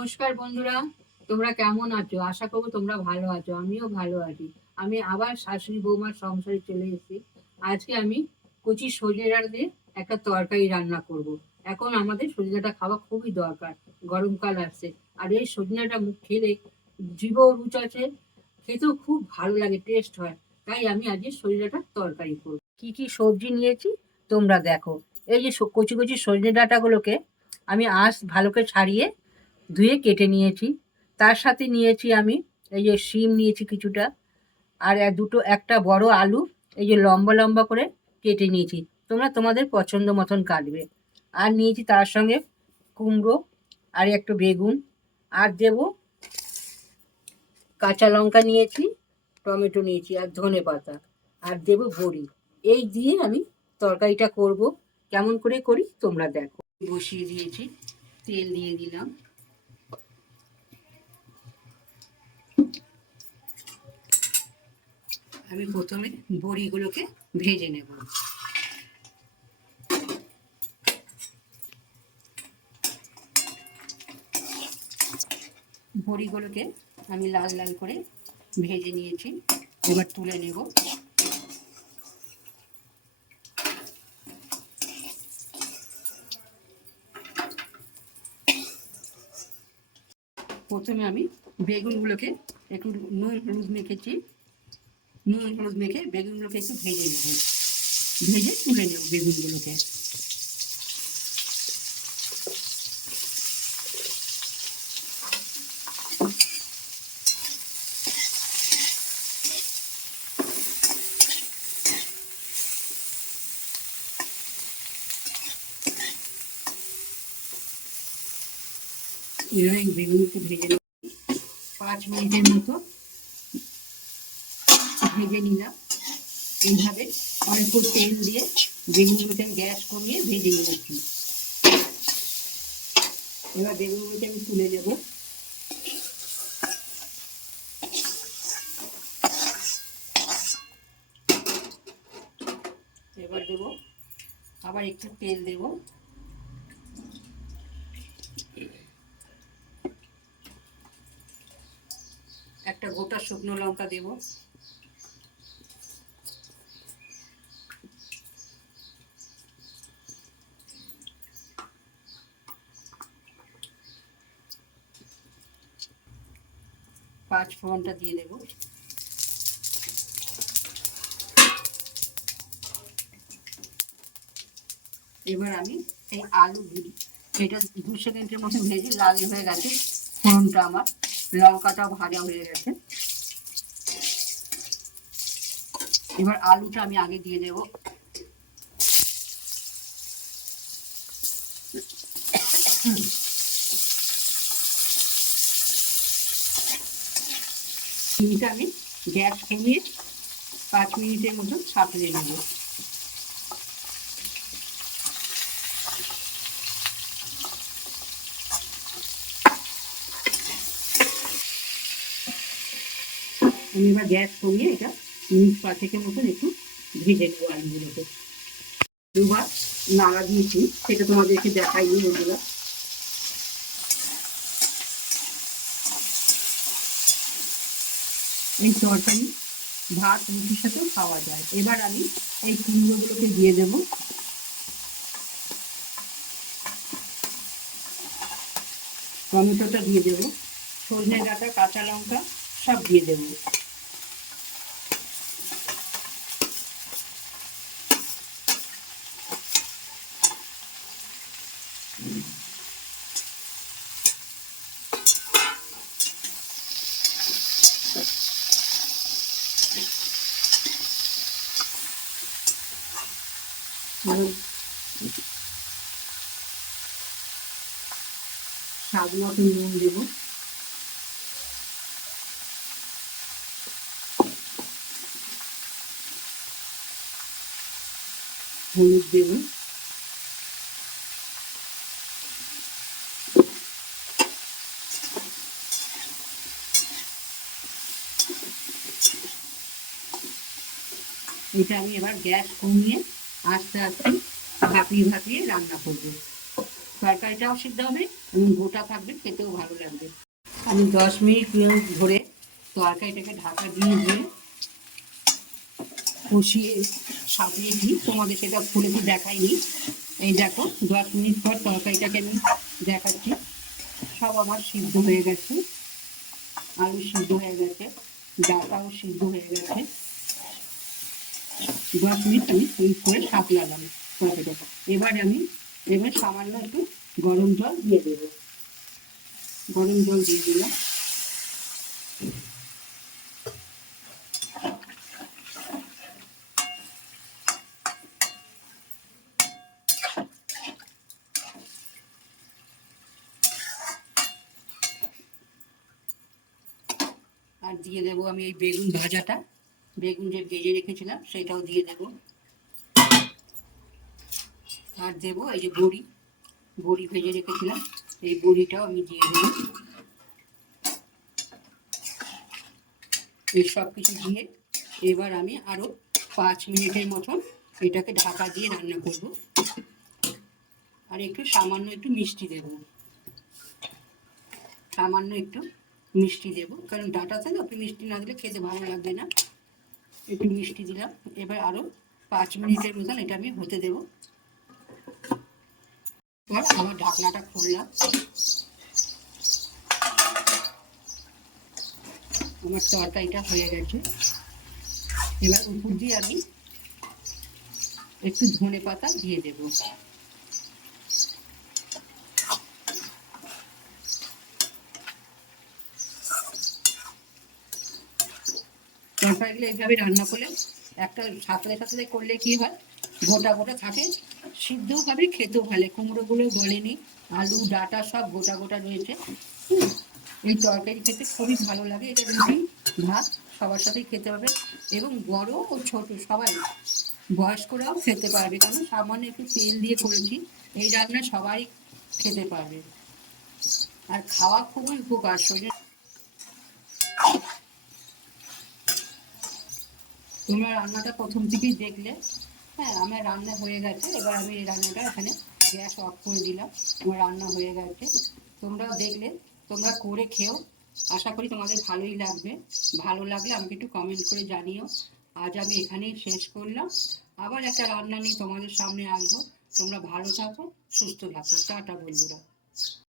নমস্কার বন্ধুরা, তোমরা কেমন আছো? আশা করবো তোমরা ভালো আছো। আমিও ভালো আছি। আমি আবার শাশুড়ি বৌমার সংসারে চলে এসেছি। আজকে আমি কচি সজনে ডাঁটা দিয়ে একটা তরকারি রান্না করব। এখন আমাদের সজনে ডাঁটা খাওয়া খুবই দরকার, গরমকাল আসছে। আর এই সজনে ডাঁটা মুখ খেলে জিভেও রুচ আছে, খেতেও খুব ভালো লাগে, টেস্ট হয়। তাই আমি আজকে সজনে ডাঁটার তরকারি করব। কি কি সবজি নিয়েছি তোমরা দেখো। এই যে কচি কচি সজনে ডাঁটাগুলোকে আমি ভালো করে ছাড়িয়ে ধুয়ে কেটে নিয়েছি। তার সাথে নিয়েছি আমি এই যে শিম নিয়েছি কিছুটা, আর একটা বড় আলু এই যে লম্বা লম্বা করে কেটে নিয়েছি। তোমরা তোমাদের পছন্দ মতন কাটবে। আর নিয়েছি তার সঙ্গে কুমড়ো, আর একটু বেগুন, আর দেবো কাঁচা লঙ্কা নিয়েছি, টমেটো নিয়েছি, আর ধনে পাতা, আর দেবো বড়ি। এই দিয়ে আমি তরকারিটা করব। কেমন করে করি তোমরা দেখো। বসিয়ে দিয়েছি, তেল দিয়ে দিলাম। আমি প্রথমে বড়িগুলোকে ভেজে নেব। বড়িগুলোকে আমি লাল লাল করে ভেজে নিয়েছি, এবার তুলে নেব। প্রথমে আমি বেগুনগুলোকে একটু নুন হলুদ মেখেছি, নুন হলুদ মেখে বেগুনগুলোকে একটু ভেজে নেব, ভেজে তুলে নেব বেগুনগুলোকে। এভাবে বেগুনকে ভেজে নেব, 5 মিনিটের মতো ভেজে নিলাম। এইভাবে অল্প তেল দিয়ে বেগুনগুলোকে গ্যাস কমিয়ে ভেজে নিয়েছি। এবার বেগুনগুলোকে আমি তুলে নেব। এবার দেব আবার একটু তেল দেব, একটা গোটা শুকনো লঙ্কা দেব, পাঁচ ফোড়নটা দিয়ে দেব। এবার আমি এই আলু দিই, এটা 2 সেকেন্ডের মতো ভেজে লাল হয়ে গেছে ফোড়নটা আমার, লঙ্কাটাও ভাজা হয়ে গেছে। এবার আলুটা আমি আগে দিয়ে দেব। চিনিটা আমি গ্যাস কমিয়ে 5 মিনিটের মতো ছাপিয়ে নেব। আমি এবার গ্যাস কমিয়ে এটা মিনিট 5 মতন একটু ভেজে নেবো আলুগুলোকে। দুবার নাড়া দিয়েছি, সেটা তোমাদেরকে দেখাইনি বন্ধুরা। এই তরকারি ভাত রুটির সাথেও খাওয়া যায়। এবার আমি এই কুমড়োগুলোকে দিয়ে দেব, টমেটোটা দিয়ে দেবো, সজনে ডাঁটা, কাঁচা লঙ্কা সব দিয়ে দেবো। স্বাদ মতো নুন দেব, হলুদ দেব, এটা আমি এবার গ্যাস কমিয়ে আস্তে আস্তে ভাপিয়ে ভাপিয়ে রান্না করব। তরকারিটাও সিদ্ধ হবে, এবং গোটা থাকবে, খেতেও ভালো লাগবে। আমি 10 মিনিট ধরে তরকারিটাকে ঢাকা দিয়ে দিয়ে কষিয়ে সাজিয়েছি, তোমাদের সেটা খুলে কি দেখাইনি। এই দেখো 10 মিনিট পর তরকারিটাকে আমি দেখাচ্ছি। সব আমার সিদ্ধ হয়ে গেছে, আলু সিদ্ধ হয়ে গেছে, ডাটাও সিদ্ধ হয়ে গেছে। 10 মিনিট আমি ওই করে সাঁতলালাম তরকারিটা। এবার সামান্য একটু গরম জল দিয়ে দেবো। গরম জল দিয়ে দিলাম। আর দিয়ে দেবো আমি এই বেগুন ভাজাটা, বেগুন যে ভেজে রেখেছিলাম সেটাও দিয়ে দেবো। আর দেবো এই যে বড়ি, বড়ি ভেজে রেখেছিলাম, এই বড়িটাও আমি দিয়ে দেবো। এই সব কিছু দিয়ে এবার আমি আরও 5 মিনিটের মতন এটাকে ঢাকা দিয়ে রান্না করব। আর একটু সামান্য একটু মিষ্টি দেব, সামান্য একটু মিষ্টি দেবো, কারণ ডাঁটাতে না একটু মিষ্টি না দিলে খেতে ভালো লাগবে না। একটু মিষ্টি দিলাম। এবার আরও 5 মিনিটের মতন এটা আমি হতে দেবো। এবার আবার ঢাকনাটা খুললাম। আমার তরকারিটা হয়ে গেছে। এবার উপর দিয়ে আমি একটু ধনে পাতা দিয়ে দেবো। তরকারিগুলো এইভাবে রান্না করলে, একটা সাঁতলে সাঁতলে করলে কি হয়, গোটা গোটা থাকে, সিদ্ধও হবে, খেতেও ভালো। কুমড়োগুলো গলেনি, আলু ডাঁটা সব গোটা গোটা রয়েছে। এই তরকারি খেতে খুবই ভালো লাগে। এটা রুটি ভাত সবার সাথেই খেতে হবে, এবং বড় ও ছোট সবাই, বয়স্করাও খেতে পারবে, কারণ সামান্য একটু তেল দিয়ে করেছি। এই রান্না সবাই খেতে পারবে, আর খাওয়া খুবই উপকার শরীরে। তোমরা রান্নাটা প্রথম থেকেই দেখলে। হ্যাঁ, আমার রান্না হয়ে গেছে। এবার আমি এই রান্নাটা এখানে গ্যাস অফ করে দিলাম। আমার রান্না হয়ে গেছে, তোমরাও দেখলে, তোমরা করে খেও। আশা করি তোমাদের ভালোই লাগবে। ভালো লাগলে আমাকে একটু কমেন্ট করে জানিও। আজ আমি এখানেই শেষ করলাম। আবার একটা রান্না নিয়ে তোমাদের সামনে আসবো। তোমরা ভালো থাকো, সুস্থ থাকো। টাটা বন্ধুরা।